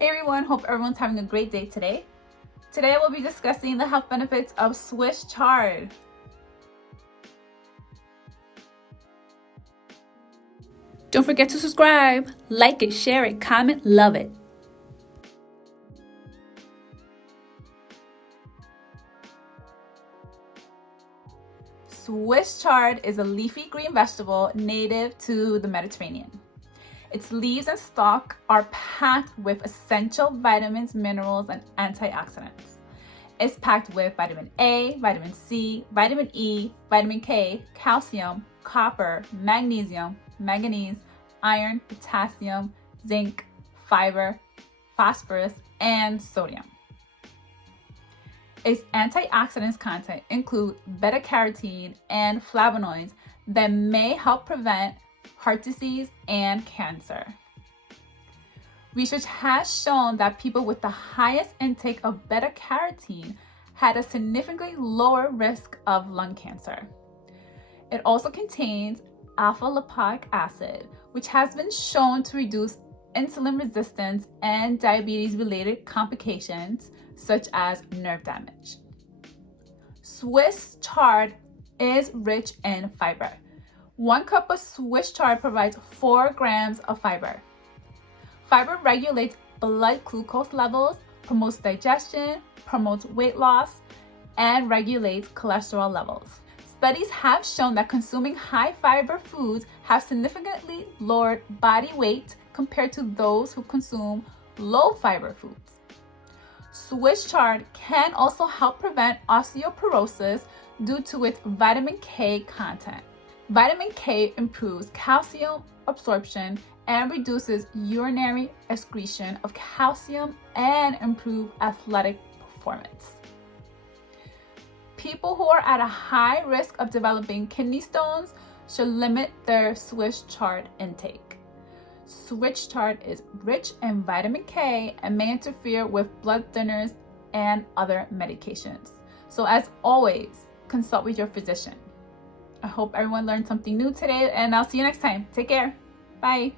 Hey everyone, hope everyone's having a great day today. Today we'll be discussing the health benefits of Swiss chard. Don't forget to subscribe, like it, share it, comment, love it. Swiss chard is a leafy green vegetable native to the Mediterranean. Its leaves and stalk are packed with essential vitamins, minerals, and antioxidants. It's packed with vitamin A, vitamin C, vitamin E, vitamin K, calcium, copper, magnesium, manganese, iron, potassium, zinc, fiber, phosphorus, and sodium. Its antioxidants content include beta-carotene and flavonoids that may help prevent heart disease and cancer. Research has shown that people with the highest intake of beta-carotene had a significantly lower risk of lung cancer. It also contains alpha-lipoic acid, which has been shown to reduce insulin resistance and diabetes-related complications such as nerve damage. Swiss chard is rich in fiber. 1 cup of Swiss chard provides 4 grams of fiber. Fiber regulates blood glucose levels, promotes digestion, promotes weight loss, and regulates cholesterol levels. Studies have shown that consuming high fiber foods have significantly lowered body weight compared to those who consume low fiber foods. Swiss chard can also help prevent osteoporosis due to its vitamin K content. Vitamin K improves calcium absorption and reduces urinary excretion of calcium and improves athletic performance. People who are at a high risk of developing kidney stones should limit their Swiss chard intake. Swiss chard is rich in vitamin K and may interfere with blood thinners and other medications. So as always, consult with your physician. I hope everyone learned something new today, and I'll see you next time. Take care. Bye.